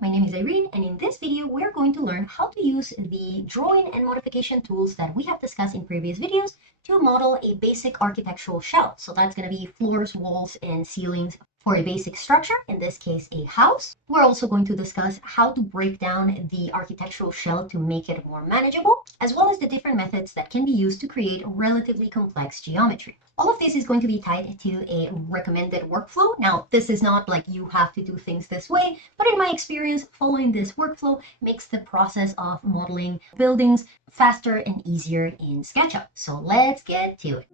my name is Irene, and in this video, we're going to learn how to use the drawing and modification tools that we have discussed in previous videos to model a basic architectural shell. So that's going to be floors, walls, and ceilings for a basic structure, in this case, a house. We're also going to discuss how to break down the architectural shell to make it more manageable, as well as the different methods that can be used to create relatively complex geometry. All of this is going to be tied to a recommended workflow. Now, this is not like you have to do things this way, but in my experience, following this workflow makes the process of modeling buildings faster and easier in Sketchup. So let's get to it.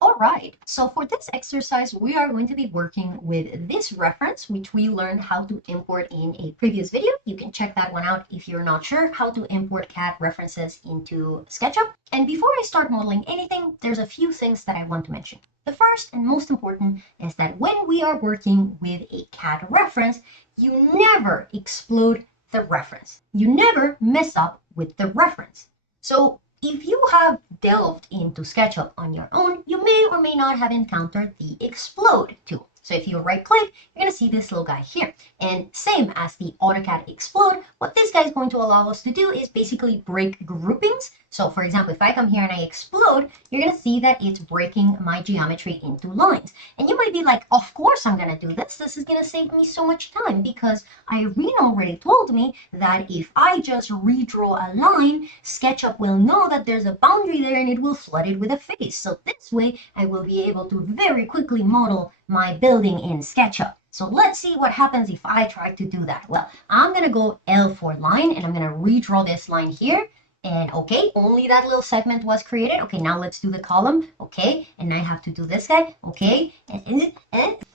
Alright, so for this exercise, we are going to be working with this reference, which we learned how to import in a previous video. You can check that one out if you're not sure how to import CAD references into SketchUp. And before I start modeling anything, there's a few things that I want to mention. The first and most important is that when we are working with a CAD reference, you never explode the reference. You never mess up with the reference. So if you have delved into SketchUp on your own, you may or may not have encountered the explode tool. So if you right click, you're going to see this little guy here. And same as the Autocad explode, what this guy is going to allow us to do is basically break groupings. So for example, if I come here and I explode, you're going to see that it's breaking my geometry into lines. And you might be like, of course I'm going to do this. This is going to save me so much time because Irene already told me that if I just redraw a line, SketchUp will know that there's a boundary there and it will flood it with a face. So this way I will be able to very quickly model my building in SketchUp. So let's see what happens if I try to do that. Well, I'm going to go L for line and I'm going to redraw this line here. And okay, only that little segment was created. Okay, now let's do the column. Okay, and I have to do this guy. Okay, and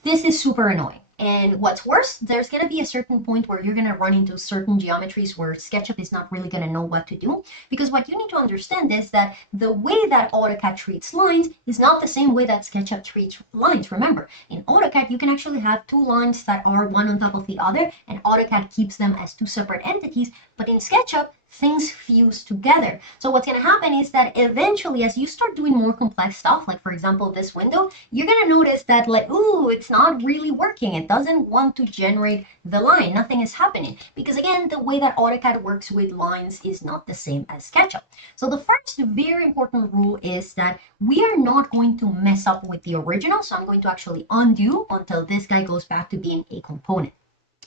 this is super annoying. And what's worse, there's going to be a certain point where you're going to run into certain geometries where SketchUp is not really going to know what to do. Because what you need to understand is that the way that AutoCAD treats lines is not the same way that SketchUp treats lines. Remember, in AutoCAD, you can actually have two lines that are one on top of the other, and AutoCAD keeps them as two separate entities. But in SketchUp, things fuse together. So what's going to happen is that eventually, as you start doing more complex stuff, like for example, this window, you're going to notice that like, ooh, it's not really working. It doesn't want to generate the line. Nothing is happening. Because again, the way that AutoCAD works with lines is not the same as SketchUp. So the first very important rule is that we are not going to mess up with the original. So I'm going to actually undo until this guy goes back to being a component.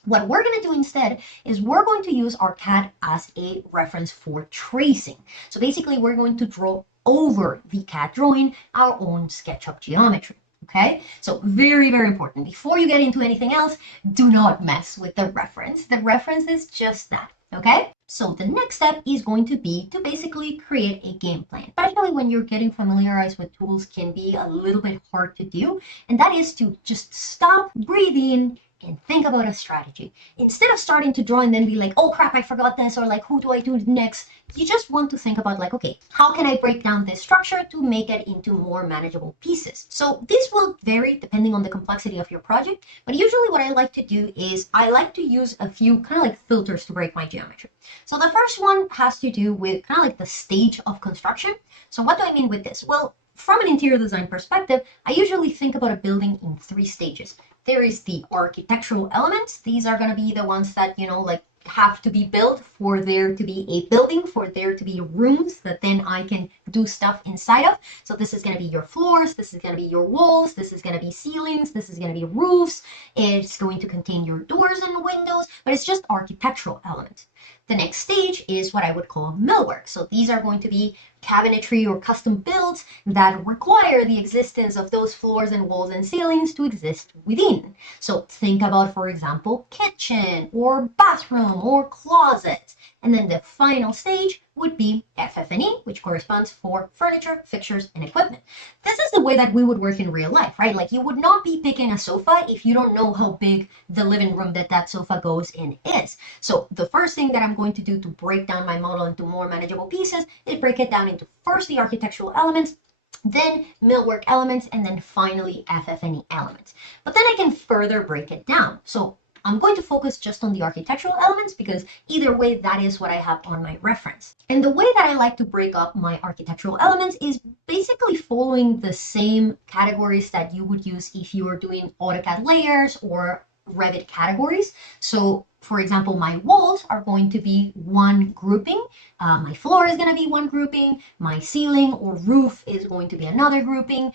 What we're going to do instead is we're going to use our CAD as a reference for tracing. So basically, we're going to draw over the CAD drawing our own SketchUp geometry. Okay, so very, very important. Before you get into anything else, do not mess with the reference. The reference is just that. Okay, so the next step is going to be to basically create a game plan. Especially when you're getting familiarized with tools can be a little bit hard to do. And that is to just stop, breathe in, and think about a strategy. Instead of starting to draw and then be like, oh crap, I forgot this, or like, who do I do next? You just want to think about like, okay, how can I break down this structure to make it into more manageable pieces? So this will vary depending on the complexity of your project, but usually what I like to do is I like to use a few kind of like filters to break my geometry. So the first one has to do with kind of like the stage of construction. So what do I mean with this? Well, from an interior design perspective, I usually think about a building in 3 stages. There is the architectural elements. These are going to be the ones that, you know, like have to be built for there to be a building, for there to be rooms that then I can do stuff inside of. So this is going to be your floors, this is going to be your walls, this is going to be ceilings, this is going to be roofs, it's going to contain your doors and windows, but it's just architectural elements. The next stage is what I would call millwork. So these are going to be cabinetry or custom builds that require the existence of those floors and walls and ceilings to exist within. So think about, for example, kitchen or bathroom or closet. And then the final stage would be FF&E, which corresponds for furniture, fixtures, and equipment. This is the way that we would work in real life, right? Like you would not be picking a sofa if you don't know how big the living room that sofa goes in is. So the first thing that I'm going to do to break down my model into more manageable pieces is break it down into first the architectural elements, then millwork elements, and then finally FF&E elements. But then I can further break it down. So I'm going to focus just on the architectural elements because either way, that is what I have on my reference. And the way that I like to break up my architectural elements is basically following the same categories that you would use if you were doing AutoCAD layers or Revit categories. So for example, my walls are going to be one grouping, my floor is going to be one grouping, my ceiling or roof is going to be another grouping.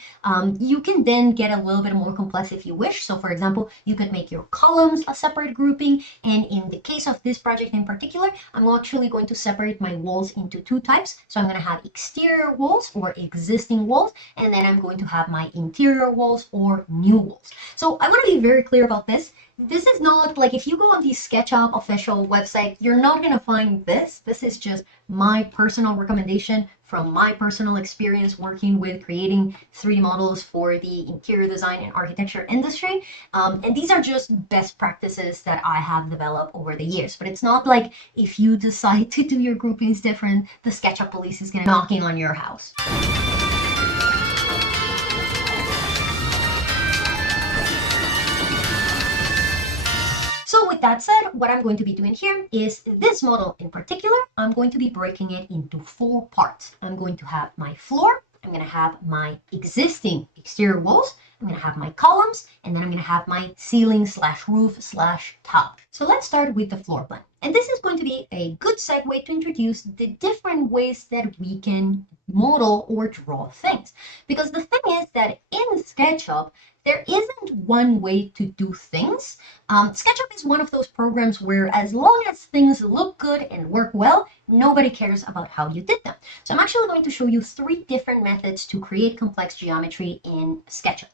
You can then get a little bit more complex if you wish. So for example, you could make your columns a separate grouping. And in the case of this project in particular, I'm actually going to separate my walls into two types. So I'm going to have exterior walls or existing walls, and then I'm going to have my interior walls or new walls. So I want to be very clear about this. This is not like if you go on the SketchUp official website, you're not going to find this. This is just my personal recommendation from my personal experience working with creating 3D models for the interior design and architecture industry. And these are just best practices that I have developed over the years. But it's not like if you decide to do your groupings different, the SketchUp police is going to be knocking on your house. So with that said, what I'm going to be doing here is this model in particular, I'm going to be breaking it into 4 parts. I'm going to have my floor, I'm going to have my existing exterior walls, I'm going to have my columns, and then I'm going to have my ceiling slash roof slash top. So let's start with the floor plan. And this is going to be a good segue to introduce the different ways that we can model or draw things. Because the thing is that in SketchUp, there isn't one way to do things. SketchUp is one of those programs where as long as things look good and work well, nobody cares about how you did them. So I'm actually going to show you 3 different methods to create complex geometry in SketchUp.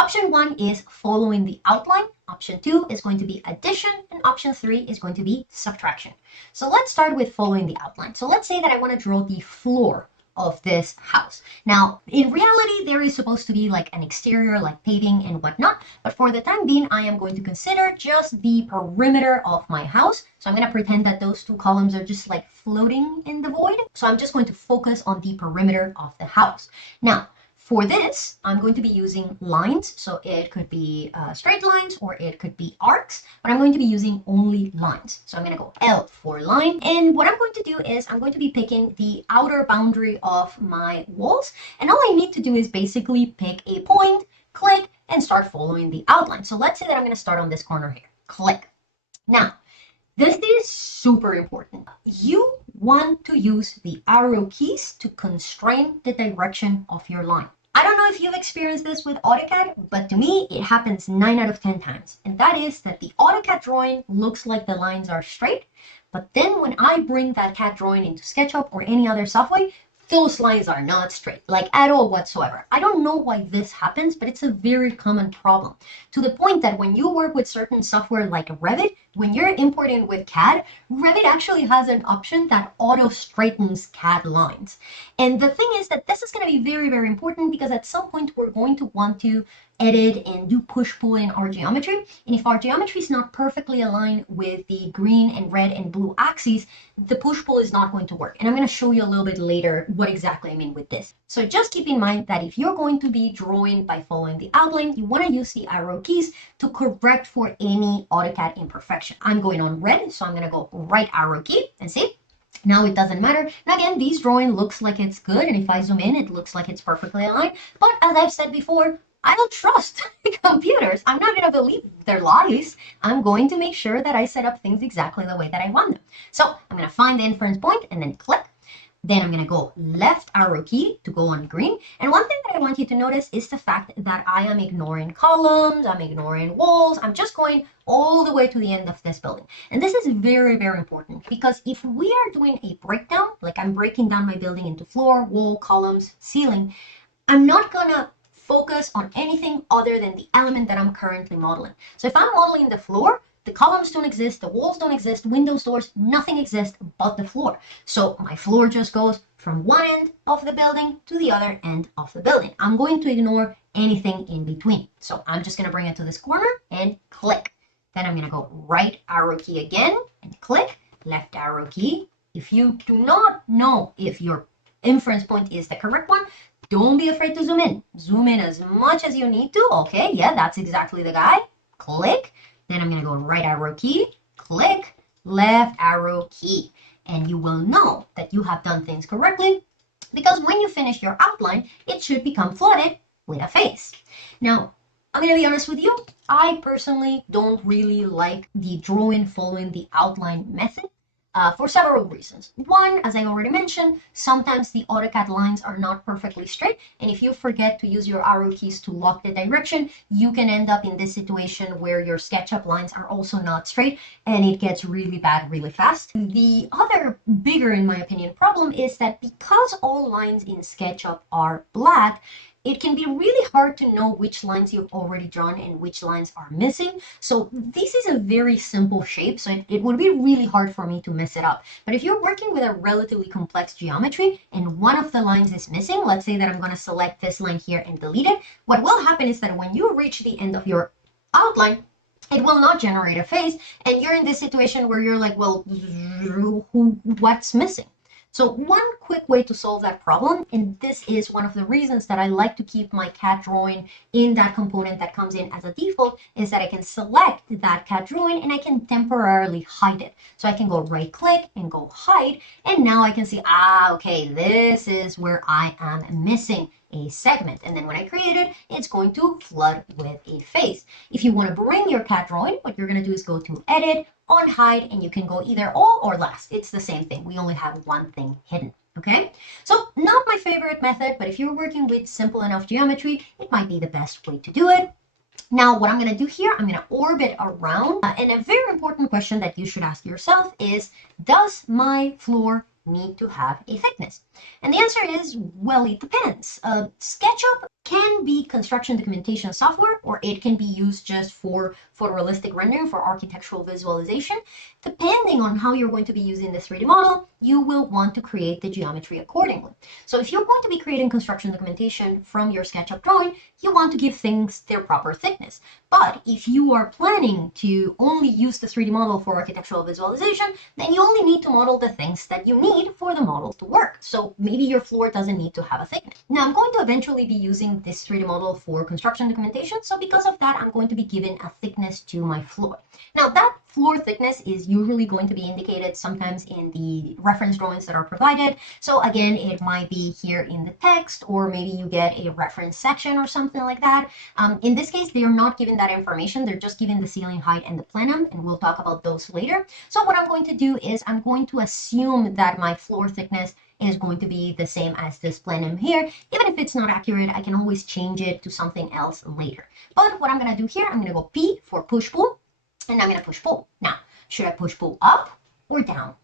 Option 1 is following the outline. Option 2 is going to be addition, and option 3 is going to be subtraction. So let's start with following the outline. So let's say that I want to draw the floor of this house. Now, in reality, there is supposed to be like an exterior, like paving and whatnot, but for the time being, I am going to consider just the perimeter of my house. So I'm going to pretend that those 2 columns are just like floating in the void. So I'm just going to focus on the perimeter of the house. Now, for this, I'm going to be using lines. So it could be straight lines or it could be arcs, but I'm going to be using only lines. So I'm going to go L for line. And what I'm going to do is I'm going to be picking the outer boundary of my walls. And all I need to do is basically pick a point, click, and start following the outline. So let's say that I'm going to start on this corner here. Click. Now, this is super important. You want to use the arrow keys to constrain the direction of your line. I don't know if you've experienced this with AutoCAD, but to me, it happens 9 out of 10 times. And that is that the AutoCAD drawing looks like the lines are straight, but then when I bring that CAD drawing into SketchUp or any other software, those lines are not straight, like at all whatsoever. I don't know why this happens, but it's a very common problem. To the point that when you work with certain software like Revit, when you're importing with CAD, Revit actually has an option that auto straightens CAD lines. And the thing is that this is going to be very, very important because at some point we're going to want to edit and do push-pull in our geometry. And if our geometry is not perfectly aligned with the green and red and blue axes, the push-pull is not going to work. And I'm going to show you a little bit later what exactly I mean with this. So just keep in mind that if you're going to be drawing by following the outline, you want to use the arrow keys to correct for any AutoCAD imperfection. I'm going on red, so I'm going to go right arrow key and see. Now it doesn't matter. Now again, this drawing looks like it's good, and if I zoom in, it looks like it's perfectly aligned. But as I've said before, I don't trust computers. I'm not going to believe their lies. I'm going to make sure that I set up things exactly the way that I want them. So I'm going to find the inference point and then click. Then I'm going to go left arrow key to go on green. And one thing that I want you to notice is the fact that I am ignoring columns, I'm ignoring walls. I'm just going all the way to the end of this building. And this is very, very important because if we are doing a breakdown, like I'm breaking down my building into floor, wall, columns, ceiling, I'm not going to focus on anything other than the element that I'm currently modeling. So if I'm modeling the floor, the columns don't exist, the walls don't exist, windows, doors, nothing exists but the floor. So my floor just goes from one end of the building to the other end of the building. I'm going to ignore anything in between. So I'm just going to bring it to this corner and click. Then I'm going to go right arrow key again and click, left arrow key. If you do not know if your inference point is the correct one, don't be afraid to zoom in. Zoom in as much as you need to. Okay, yeah, that's exactly the guy. Click. Then I'm going to go right arrow key, click, left arrow key. And you will know that you have done things correctly because when you finish your outline, it should become flooded with a face. Now, I'm going to be honest with you. I personally don't really like the drawing following the outline method. For several reasons. One, as I already mentioned, sometimes the Autocad lines are not perfectly straight, and if you forget to use your arrow keys to lock the direction, you can end up in this situation where your SketchUp lines are also not straight, and it gets really bad really fast. The other bigger, in my opinion, problem is that because all lines in SketchUp are black, it can be really hard to know which lines you've already drawn and which lines are missing. So this is a very simple shape, so it would be really hard for me to mess it up. But if you're working with a relatively complex geometry and one of the lines is missing, let's say that I'm going to select this line here and delete it, what will happen is that when you reach the end of your outline, it will not generate a face, and you're in this situation where you're like, well, what's missing? So one quick way to solve that problem, and this is one of the reasons that I like to keep my CAD drawing in that component that comes in as a default, is that I can select that CAD drawing and I can temporarily hide it. So I can go right click and go hide, and now I can see, okay, this is where I am missing a segment. And then when I create it, it's going to flood with a face. If you want to bring your CAD drawing, what you're going to do is go to edit, on hide, and you can go either all or last. It's the same thing. We only have one thing hidden. Okay, so not my favorite method, but if you're working with simple enough geometry, it might be the best way to do it. Now, what I'm going to do here, I'm going to orbit around. And a very important question that you should ask yourself is, does my floor need to have a thickness? And the answer is, well, it depends. SketchUp can be construction documentation software, or it can be used just for photorealistic rendering, for architectural visualization. Depending on how you're going to be using the 3D model, you will want to create the geometry accordingly. So if you're going to be creating construction documentation from your SketchUp drawing, you want to give things their proper thickness. But if you are planning to only use the 3D model for architectural visualization, then you only need to model the things that you need for the model to work. So maybe your floor doesn't need to have a thickness. Now, I'm going to eventually be using this 3D model for construction documentation. So because of that, I'm going to be giving a thickness to my floor. Now, that floor thickness is usually going to be indicated sometimes in the reference drawings that are provided. So again, it might be here in the text, or maybe you get a reference section or something like that. In this case, they are not giving that information. They're just giving the ceiling height and the plenum, and we'll talk about those later. So what I'm going to do is I'm going to assume that my floor thickness is going to be the same as this plenum here. Even if it's not accurate, I can always change it to something else later. But what I'm going to do here, I'm going to go P for push-pull, and I'm going to push-pull. Now, should I push-pull up or down?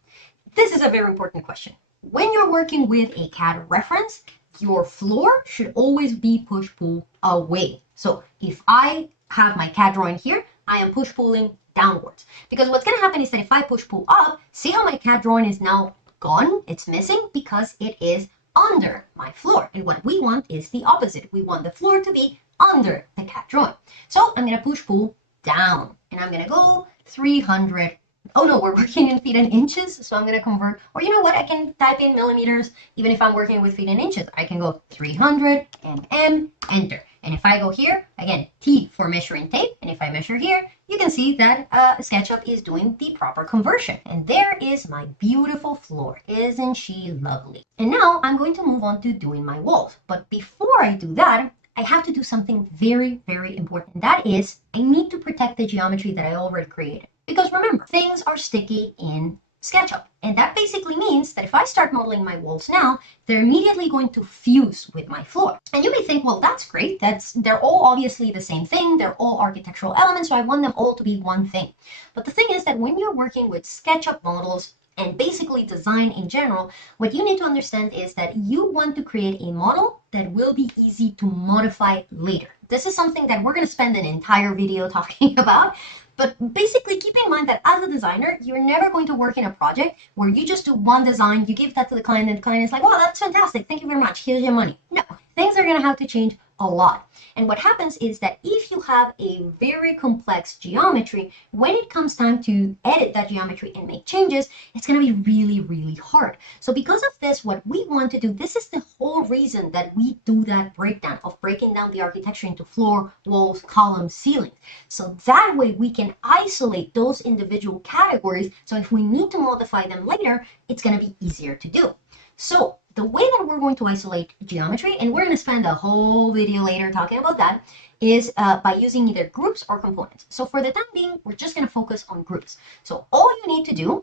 This is a very important question. When you're working with a CAD reference, your floor should always be push-pull away. So if I have my CAD drawing here, I am push-pulling downwards. Because what's going to happen is that if I push-pull up, see how my CAD drawing is now gone? It's missing because it is under my floor. And what we want is the opposite. We want the floor to be under the CAD drawing. So I'm going to push-pull down, and I'm going to go 300. Oh no, we're working in feet and inches, so I'm going to convert, or you know what, I can type in millimeters. Even if I'm working with feet and inches, I can go 300 mm, enter. And if I go here, again, T for measuring tape, and if I measure here, you can see that SketchUp is doing the proper conversion. And there is my beautiful floor. Isn't she lovely? And now I'm going to move on to doing my walls. But before I do that, I have to do something very, very important. That is, I need to protect the geometry that I already created. Because remember, things are sticky in SketchUp. And that basically means that if I start modeling my walls now, they're immediately going to fuse with my floor. And you may think, well, that's great. They're all obviously the same thing. They're all architectural elements, so I want them all to be one thing. But the thing is that when you're working with SketchUp models, and basically design in general, what you need to understand is that you want to create a model that will be easy to modify later. This is something that we're going to spend an entire video talking about. But basically, keep in mind that as a designer, you're never going to work in a project where you just do one design, you give that to the client, and the client is like, wow, that's fantastic. Thank you very much. Here's your money. No, things are going to have to change a lot. And what happens is that if you have a very complex geometry, when it comes time to edit that geometry and make changes, it's going to be really, really hard. So because of this, what we want to do, this is the whole reason that we do that breakdown of breaking down the architecture into floor, walls, columns, ceilings. So that way we can isolate those individual categories. So if we need to modify them later, it's going to be easier to do. So the way that we're going to isolate geometry, and we're going to spend a whole video later talking about that, is by using either groups or components. So for the time being, we're just going to focus on groups. So all you need to do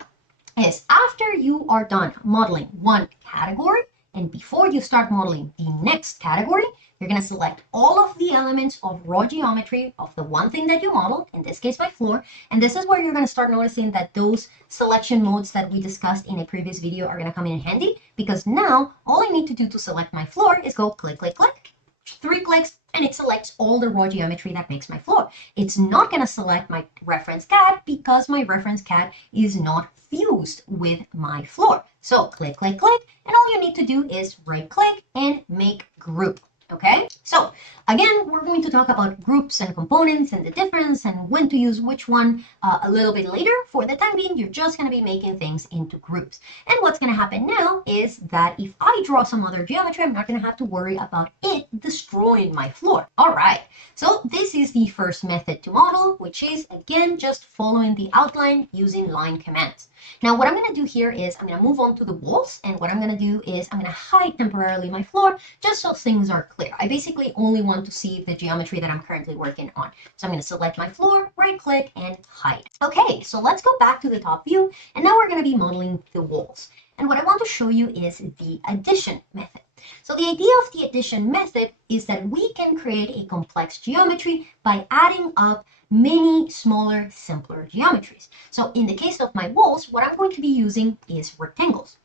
is after you are done modeling one category, and before you start modeling the next category, you're going to select all of the elements of raw geometry of the one thing that you modeled, in this case by floor. And this is where you're going to start noticing that those selection modes that we discussed in a previous video are going to come in handy, because now all I need to do to select my floor is go click, click, click, 3 clicks, and it selects all the raw geometry that makes my floor. It's not going to select my reference CAD because my reference CAD is not fused with my floor. So click, click, click, and all you need to do is right click and make group. Okay, so again, we're going to talk about groups and components and the difference and when to use which one a little bit later. For the time being, you're just going to be making things into groups. And what's going to happen now is that if I draw some other geometry, I'm not going to have to worry about it destroying my floor. All right, so this is the first method to model, which is, again, just following the outline using line commands. Now, what I'm going to do here is I'm going to move on to the walls, and what I'm going to do is I'm going to hide temporarily my floor just so things are clear. I basically only want to see the geometry that I'm currently working on. So I'm going to select my floor, right click, and hide. Okay, so let's go back to the top view, and now we're going to be modeling the walls. And what I want to show you is the addition method. So the idea of the addition method is that we can create a complex geometry by adding up many smaller, simpler geometries. So in the case of my walls, what I'm going to be using is rectangles.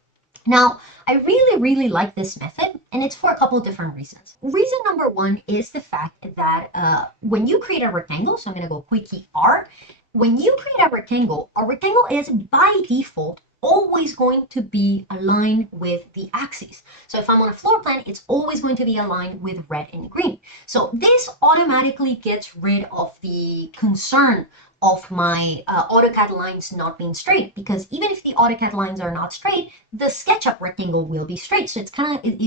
Now, I really like this method, and it's for a couple of different reasons. Reason number one is the fact that when you create a rectangle, so I'm going to go quick key R, when you create a rectangle is by default always going to be aligned with the axes. So if I'm on a floor plan, it's always going to be aligned with red and green. So this automatically gets rid of the concern of my Autocad lines not being straight, because even if the Autocad lines are not straight, the SketchUp rectangle will be straight. So it's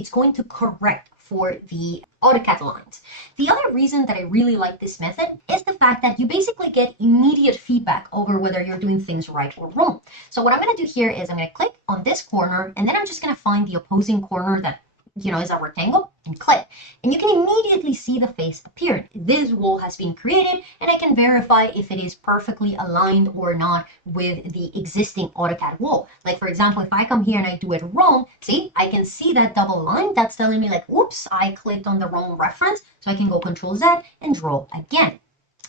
going to correct for the Autocad lines. The other reason that I really like this method is the fact that you basically get immediate feedback over whether you're doing things right or wrong. So what I'm going to do here is I'm going to click on this corner, and then I'm just going to find the opposing corner that is a rectangle, and click. And you can immediately see the face appear. This wall has been created, and I can verify if it is perfectly aligned or not with the existing Autocad wall. Like, for example, if I come here and I do it wrong, see, I can see that double line. That's telling me like, oops, I clicked on the wrong reference. So I can go Control Z and draw again.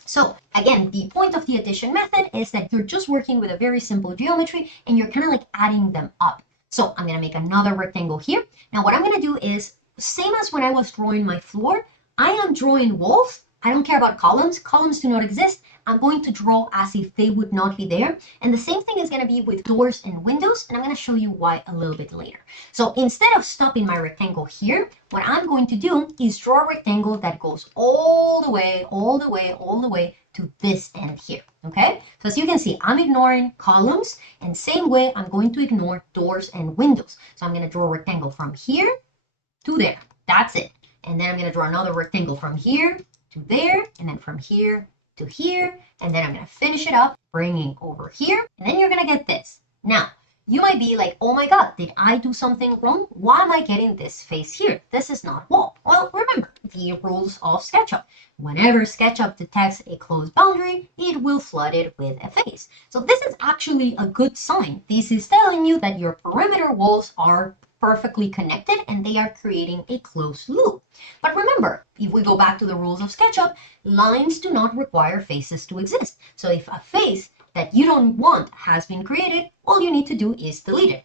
So again, the point of the addition method is that you're just working with a very simple geometry, and you're kind of like adding them up. So I'm going to make another rectangle here. Now what I'm going to do is, same as when I was drawing my floor, I am drawing walls. I don't care about columns. Columns do not exist. I'm going to draw as if they would not be there. And the same thing is going to be with doors and windows. And I'm going to show you why a little bit later. So instead of stopping my rectangle here, what I'm going to do is draw a rectangle that goes all the way to this end here. Okay, so as you can see, I'm ignoring columns, and same way I'm going to ignore doors and windows. So I'm going to draw a rectangle from here to there. That's it. And then I'm going to draw another rectangle from here to there, and then from here to here, and then I'm going to finish it up, bringing over here, and then you're going to get this. Now, you might be like, oh my God, did I do something wrong? Why am I getting this face here? This is not wall. Well, remember the rules of SketchUp. Whenever SketchUp detects a closed boundary, it will flood it with a face. So this is actually a good sign. This is telling you that your perimeter walls are perfectly connected and they are creating a closed loop. But remember, if we go back to the rules of SketchUp, lines do not require faces to exist. So if a face that you don't want has been created, all you need to do is delete it.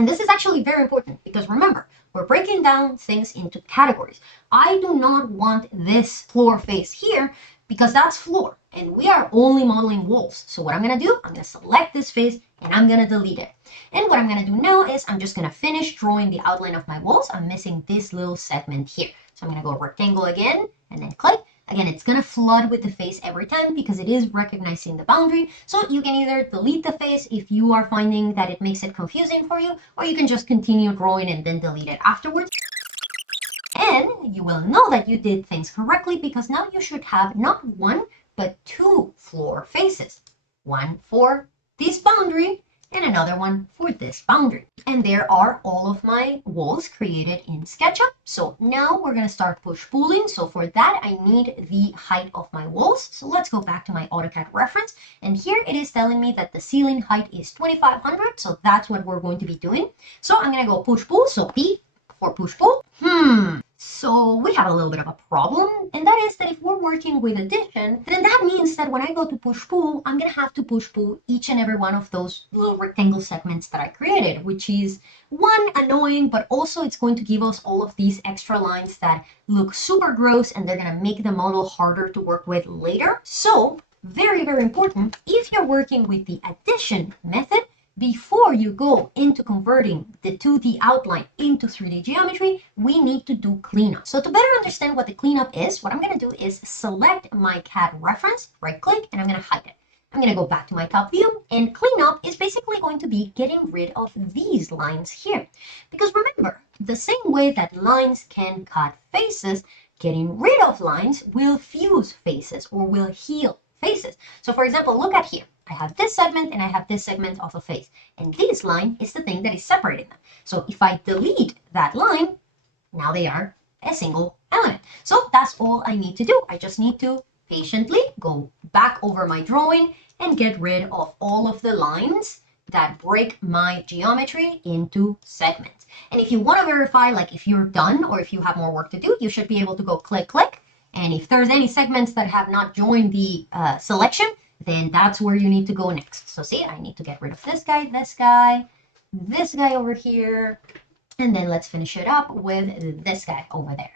And this is actually very important because remember, we're breaking down things into categories. I do not want this floor face here because that's floor and we are only modeling walls. So what I'm going to do, I'm going to select this face and I'm going to delete it. And what I'm going to do now is I'm just going to finish drawing the outline of my walls. I'm missing this little segment here. So I'm going to go rectangle again and then click. Again, it's going to flood with the face every time because it is recognizing the boundary. So you can either delete the face if you are finding that it makes it confusing for you, or you can just continue drawing and then delete it afterwards. And you will know that you did things correctly because now you should have not one, but two floor faces. One for this boundary and another one for this boundary. And there are all of my walls created in SketchUp. So now we're going to start push-pulling. So for that, I need the height of my walls. So let's go back to my Autocad reference. And here it is telling me that the ceiling height is 2500. So that's what we're going to be doing. So I'm going to go push-pull. So P for push-pull. So we have a little bit of a problem, and that is that if we're working with addition, then that means that when I go to push-pull, I'm going to have to push-pull each and every one of those little rectangle segments that I created, which is one, annoying, but also it's going to give us all of these extra lines that look super gross, and they're going to make the model harder to work with later. So very, very important, if you're working with the addition method, before you go into converting the 2D outline into 3D geometry, we need to do cleanup. So to better understand what the cleanup is, what I'm going to do is select my CAD reference, right click, and I'm going to hide it. I'm going to go back to my top view, and cleanup is basically going to be getting rid of these lines here. Because remember, the same way that lines can cut faces, getting rid of lines will fuse faces or will heal faces. So for example, look at here. I have this segment and I have this segment of a face. And this line is the thing that is separating them. So if I delete that line, now they are a single element. So that's all I need to do. I just need to patiently go back over my drawing and get rid of all of the lines that break my geometry into segments. And if you want to verify, like if you're done or if you have more work to do, you should be able to go click, click. And if there's any segments that have not joined the selection, then that's where you need to go next. So see, I need to get rid of this guy over here, and then let's finish it up with this guy over there.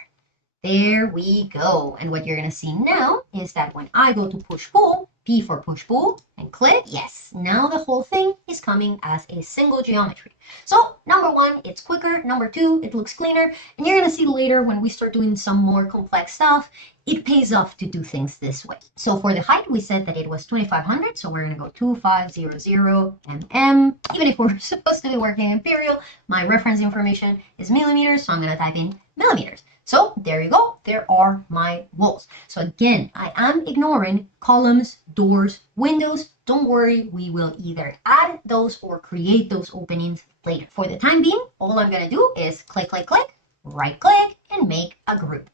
There we go. And what you're going to see now is that when I go to push-pull, P for push-pull, and click, yes, now the whole thing is coming as a single geometry. So number one, it's quicker. Number two, it looks cleaner. And you're going to see later when we start doing some more complex stuff, it pays off to do things this way. So for the height, we said that it was 2500. So we're going to go 2500 mm. Even if we're supposed to be working imperial, my reference information is millimeters. So I'm going to type in millimeters. So there you go. There are my walls. So again, I am ignoring columns, doors, windows. Don't worry, we will either add those or create those openings later. For the time being, all I'm going to do is click, click, click, right click, and make a group.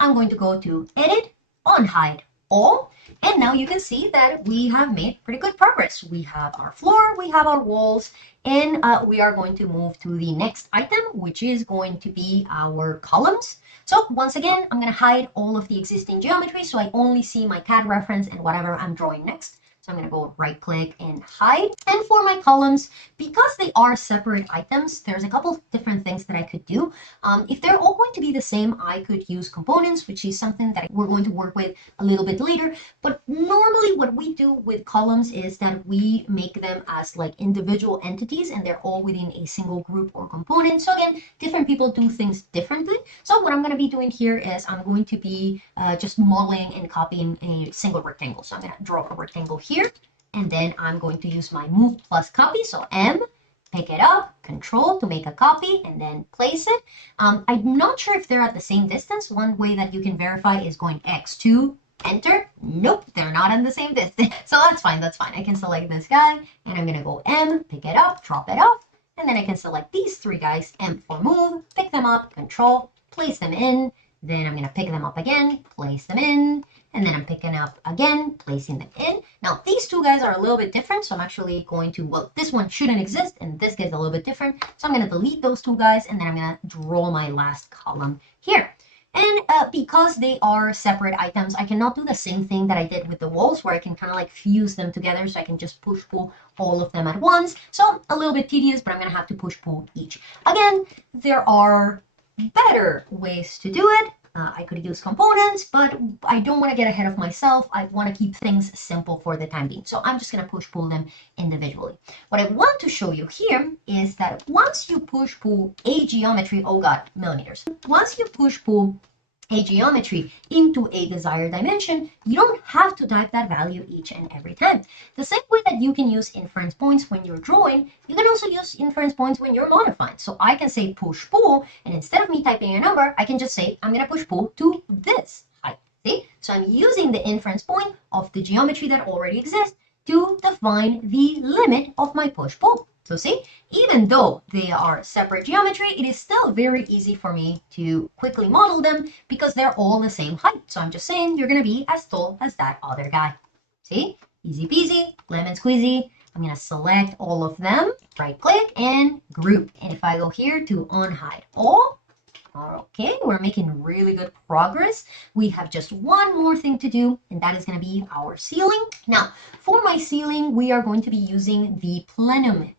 I'm going to go to Edit, Unhide All, and now you can see that we have made pretty good progress. We have our floor, we have our walls, and we are going to move to the next item, which is going to be our columns. So once again, I'm going to hide all of the existing geometry so I only see my CAD reference and whatever I'm drawing next. So I'm going to go right click and hide. And for my columns, because they are separate items, there's a couple different things that I could do. If they're all going to be the same, I could use components, which is something that we're going to work with a little bit later. But normally what we do with columns is that we make them as like individual entities and they're all within a single group or component. So again, different people do things differently. So what I'm going to be doing here is I'm going to be just modeling and copying a single rectangle. So I'm going to draw a rectangle here. And then I'm going to use my move plus copy. So M, pick it up, control to make a copy, and then place it. I'm not sure if they're at the same distance. One way that you can verify is going X2, enter. Nope, they're not at the same distance. So that's fine, that's fine. I can select this guy, and I'm going to go M, pick it up, drop it off. And then I can select these three guys, M for move, pick them up, control, place them in. Then I'm going to pick them up again, place them in. And then I'm picking up again, placing them in. Now, these two guys are a little bit different. So I'm actually going to, well, this one shouldn't exist. And this guy's a little bit different. So I'm going to delete those two guys. And then I'm going to draw my last column here. And because they are separate items, I cannot do the same thing that I did with the walls, where I can kind of like fuse them together, so I can just push pull all of them at once. So a little bit tedious, but I'm gonna have to push pull each. Again, there are better ways to do it. I could use components, but I don't want to get ahead of myself. I want to keep things simple for the time being. So I'm just going to push pull them individually. What I want to show you here is that once you push pull a geometry, oh god, millimeters. Once you push pull a geometry into a desired dimension, you don't have to type that value each and every time. The same way that you can use inference points when you're drawing, you can also use inference points when you're modifying. So I can say push pull, and instead of me typing a number, I can just say I'm going to push pull to this height. See? So I'm using the inference point of the geometry that already exists to define the limit of my push pull. So see, even though they are separate geometry, it is still very easy for me to quickly model them because they're all the same height. So I'm just saying you're going to be as tall as that other guy. See, easy peasy, lemon squeezy. I'm going to select all of them, right click and group. And if I go here to unhide all, okay, we're making really good progress. We have just one more thing to do, and that is going to be our ceiling. Now, for my ceiling, we are going to be using the plenum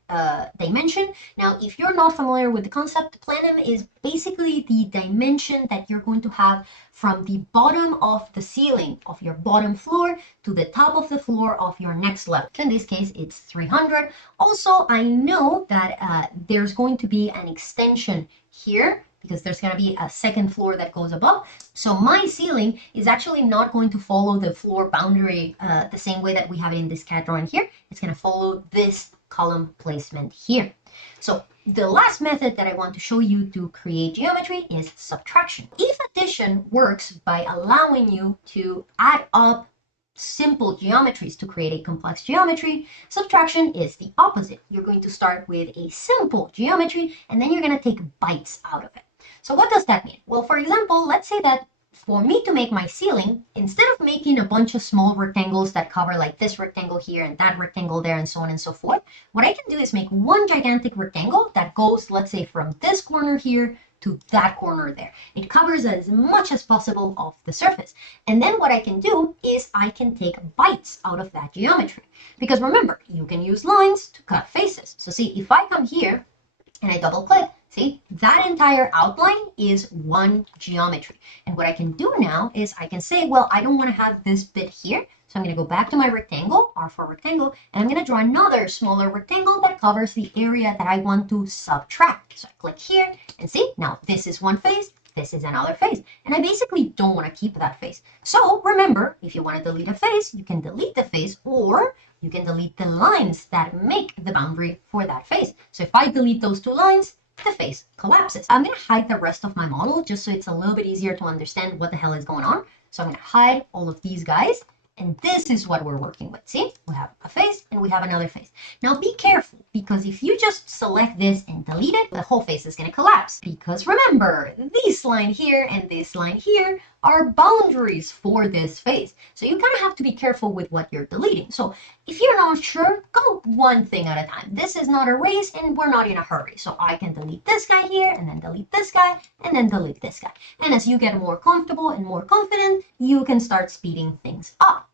dimension. Now, if you're not familiar with the concept, plenum is basically the dimension that you're going to have from the bottom of the ceiling of your bottom floor to the top of the floor of your next level. In this case, it's 300. Also, I know that there's going to be an extension here because there's going to be a second floor that goes above. So my ceiling is actually not going to follow the floor boundary the same way that we have it in this CAD drawing here. It's going to follow this column placement here. So the last method that I want to show you to create geometry is subtraction. If addition works by allowing you to add up simple geometries to create a complex geometry, subtraction is the opposite. You're going to start with a simple geometry and then you're going to take bites out of it. So what does that mean? Well, for example, let's say that for me to make my ceiling, instead of making a bunch of small rectangles that cover like this rectangle here and that rectangle there and so on and so forth, what I can do is make one gigantic rectangle that goes, let's say, from this corner here to that corner there. It covers as much as possible of the surface. And then what I can do is I can take bites out of that geometry. Because remember, you can use lines to cut faces. So see, if I come here and I double click, see, that entire outline is one geometry. And what I can do now is I can say, well, I don't want to have this bit here. So I'm going to go back to my rectangle, R for rectangle, and I'm going to draw another smaller rectangle that covers the area that I want to subtract. So I click here and see, now this is one face, this is another face. And I basically don't want to keep that face. So remember, if you want to delete a face, you can delete the face, or you can delete the lines that make the boundary for that face. So if I delete those two lines, the face collapses. I'm going to hide the rest of my model just so it's a little bit easier to understand what the hell is going on. So I'm going to hide all of these guys. And this is what we're working with. See, we have a face and we have another face. Now be careful, because if you just select this and delete it, the whole face is going to collapse. Because remember, this line here and this line here are boundaries for this face. So you kind of have to be careful with what you're deleting. So if you're not sure, go one thing at a time. This is not a race and we're not in a hurry. So I can delete this guy here and then delete this guy and then delete this guy. And as you get more comfortable and more confident, you can start speeding things up.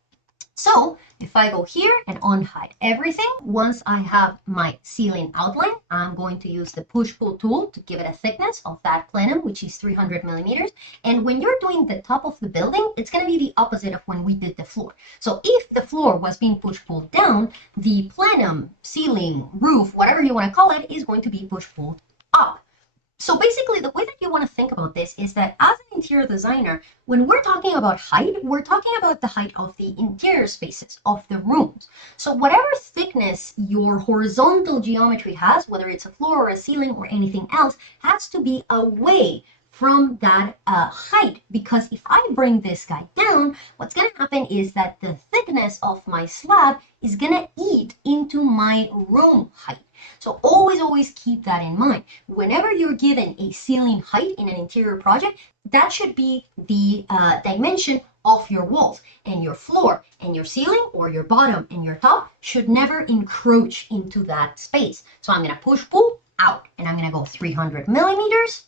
So if I go here and unhide everything, once I have my ceiling outline, I'm going to use the push-pull tool to give it a thickness of that plenum, which is 300 millimeters. And when you're doing the top of the building, it's going to be the opposite of when we did the floor. So if the floor was being push-pulled down, the plenum, ceiling, roof, whatever you want to call it, is going to be push-pulled up. So basically, the way that you want to think about this is that as an interior designer, when we're talking about height, we're talking about the height of the interior spaces of the rooms. So whatever thickness your horizontal geometry has, whether it's a floor or a ceiling or anything else, has to be away from that height, because if I bring this guy down, what's going to happen is that the thickness of my slab is going to eat into my room height. So always keep that in mind. Whenever you're given a ceiling height in an interior project, that should be the dimension of your walls, and your floor and your ceiling, or your bottom and your top, should never encroach into that space. So I'm going to pull out, and I'm going to go 300 millimeters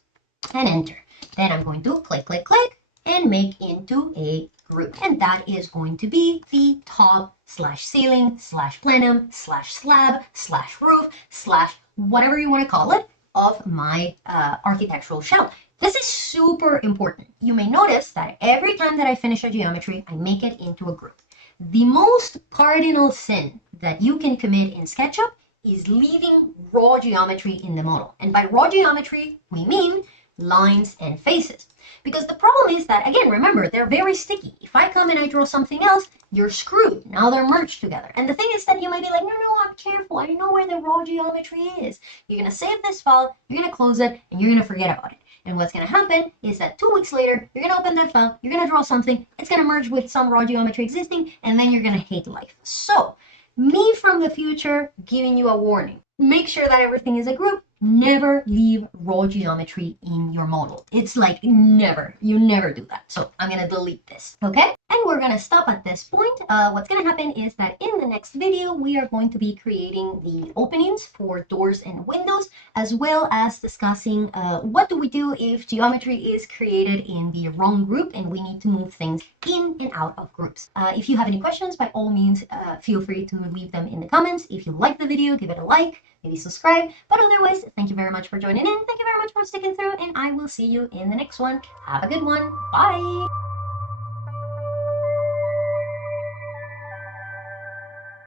and enter. Then I'm going to click, click, click, and make into a group. And that is going to be the top slash ceiling slash plenum slash slab slash roof slash whatever you want to call it of my architectural shell. This is super important. You may notice that every time that I finish a geometry, I make it into a group. The most cardinal sin that you can commit in SketchUp is leaving raw geometry in the model. And by raw geometry, we mean lines and faces. Because the problem is that, again, remember, they're very sticky. If I come and I draw something else, you're screwed. Now they're merged together. And the thing is that you might be like, no, I'm careful. I know where the raw geometry is. You're going to save this file, you're going to close it, and you're going to forget about it. And what's going to happen is that 2 weeks later, you're going to open that file, you're going to draw something, it's going to merge with some raw geometry existing, and then you're going to hate life. So, me from the future giving you a warning. Make sure that everything is a group. Never leave raw geometry in your model. It's like never. You never do that. So I'm going to delete this. Okay? And we're going to stop at this point. What's going to happen is that in the next video, we are going to be creating the openings for doors and windows, as well as discussing what do we do if geometry is created in the wrong group and we need to move things in and out of groups. If you have any questions, by all means, feel free to leave them in the comments. If you like the video, give it a like, maybe subscribe. But otherwise, thank you very much for joining in. Thank you very much for sticking through, and I will see you in the next one. Have a good one. Bye.